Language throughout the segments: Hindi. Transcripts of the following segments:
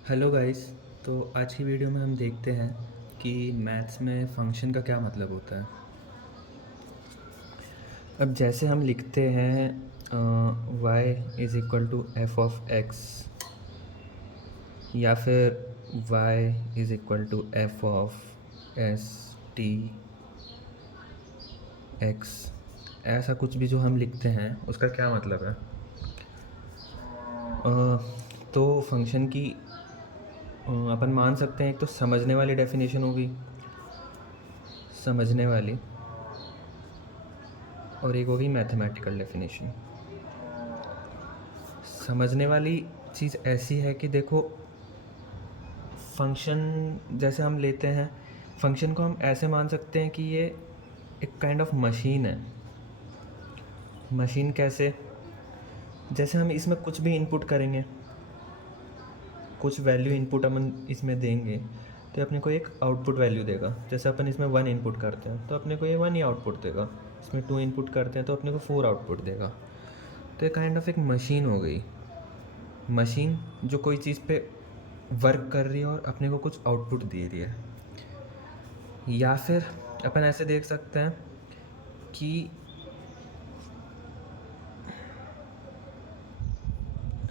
Hello guys. तो आज की वीडियो में हम देखते हैं कि मैथ्स में फंक्शन का क्या मतलब होता है। अब जैसे हम लिखते हैं y is equal to f of x, या फिर y is equal to f of s t x, ऐसा कुछ भी जो हम लिखते हैं उसका क्या मतलब है। तो फंक्शन की अपन मान सकते हैं, एक तो समझने वाली डेफिनेशन होगी, समझने वाली, और एक होगी मैथमेटिकल डेफिनेशन। समझने वाली चीज़ ऐसी है कि देखो, फंक्शन जैसे हम लेते हैं, फंक्शन को हम ऐसे मान सकते हैं कि ये एक काइंड ऑफ मशीन है। मशीन कैसे? जैसे हम इसमें कुछ भी इनपुट करेंगे, कुछ वैल्यू इनपुट अपन इसमें देंगे तो अपने को एक आउटपुट वैल्यू देगा। जैसे अपन इसमें 1 इनपुट करते हैं तो अपने को ये 1 ही आउटपुट देगा। इसमें 2 इनपुट करते हैं तो अपने को 4 आउटपुट देगा। तो ये काइंड ऑफ एक मशीन हो गई। मशीन जो कोई चीज़ पे वर्क कर रही है और अपने को कुछ आउटपुट दे रही है। या फिर अपन ऐसे देख सकते हैं कि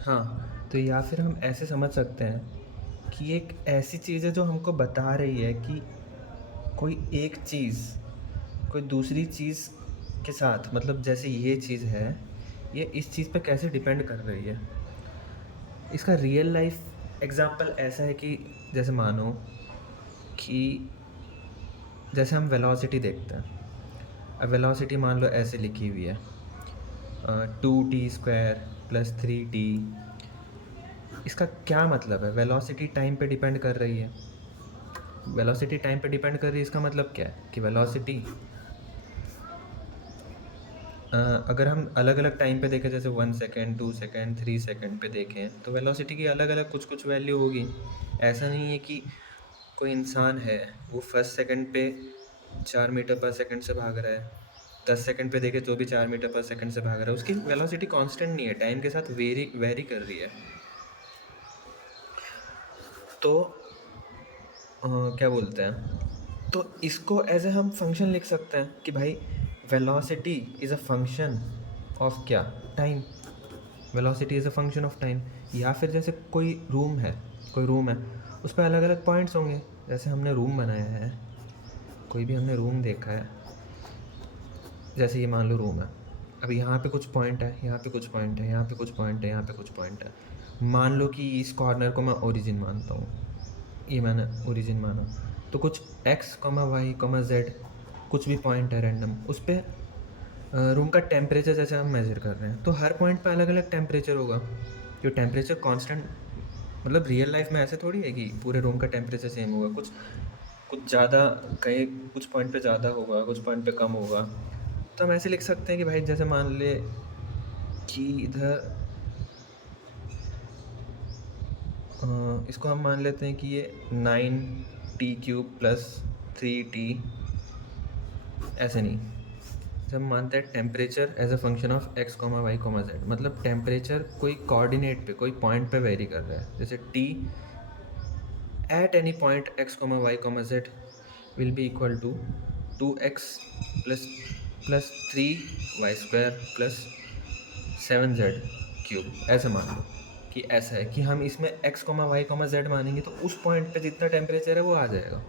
हाँ, तो या फिर हम ऐसे समझ सकते हैं कि एक ऐसी चीज़ है जो हमको बता रही है कि कोई एक चीज़ कोई दूसरी चीज़ के साथ, मतलब जैसे ये चीज़ है, ये इस चीज़ पे कैसे डिपेंड कर रही है। इसका रियल लाइफ एग्जांपल ऐसा है कि जैसे मानो कि जैसे हम वेलोसिटी देखते हैं। अब वेलोसिटी मान लो ऐसे लिखी हुई है, 2t² + 3t। इसका क्या मतलब है? वेलोसिटी टाइम पे डिपेंड कर रही है। वेलोसिटी टाइम पे डिपेंड कर रही है, इसका मतलब क्या है कि वेलोसिटी अगर हम अलग अलग टाइम पे देखें, जैसे 1 सेकेंड, 2 सेकेंड, 3 सेकेंड पे देखें, तो वेलोसिटी की अलग अलग कुछ कुछ वैल्यू होगी। ऐसा नहीं है कि कोई इंसान है, वो फर्स्ट सेकंड पे 4 मीटर पर सेकंड से भाग रहा है, 10 सेकंड पे देखे तो भी 4 मीटर पर सेकंड से भाग रहा है। उसकी वेलोसिटी कांस्टेंट नहीं है, टाइम के साथ वेरी कर रही है। तो क्या बोलते हैं, तो इसको एज ए हम फंक्शन लिख सकते हैं कि भाई velocity is a function of क्या, time. Velocity is a function of time. या फिर जैसे कोई रूम है, उस पर अलग अलग पॉइंट्स होंगे। जैसे हमने रूम बनाया है, कोई भी हमने रूम देखा है, जैसे ये मान लो रूम है। अब यहाँ पे कुछ पॉइंट है, यहाँ पे कुछ पॉइंट है, यहाँ पे कुछ पॉइंट है, यहाँ पे कुछ पॉइंट है। मान लो कि इस कॉर्नर को मैं ओरिजिन मानता हूँ, ये मैंने ओरिजिन माना। तो कुछ x, y, z कुछ भी पॉइंट है रैंडम, उस पर रूम का टेम्परेचर जैसे हम मेज़र कर रहे हैं, तो हर पॉइंट पे अलग अलग टेम्परेचर होगा। जो टेम्परेचर कांस्टेंट, मतलब रियल लाइफ में ऐसे थोड़ी है कि पूरे रूम का टेम्परेचर सेम होगा। कुछ कुछ ज़्यादा, कहीं कुछ पॉइंट पे ज़्यादा होगा, कुछ पॉइंट पे कम होगा। तो हम ऐसे लिख सकते हैं कि भाई जैसे मान ले कि इधर इसको हम मान लेते हैं कि ये 9t³ + 3t, ऐसे नहीं। जब हम मानते हैं temperature as a function of x, y, z, मतलब टेम्परेचर कोई कोऑर्डिनेट पे, कोई पॉइंट पे वेरी कर रहा है। जैसे t at any point x, y, z will be equal to 2x plus 3y² plus 7z³। ऐसे मान लो कि ऐसा है कि हम इसमें x, y, z मानेंगे तो उस पॉइंट पे जितना टेम्परेचर है वो आ जाएगा।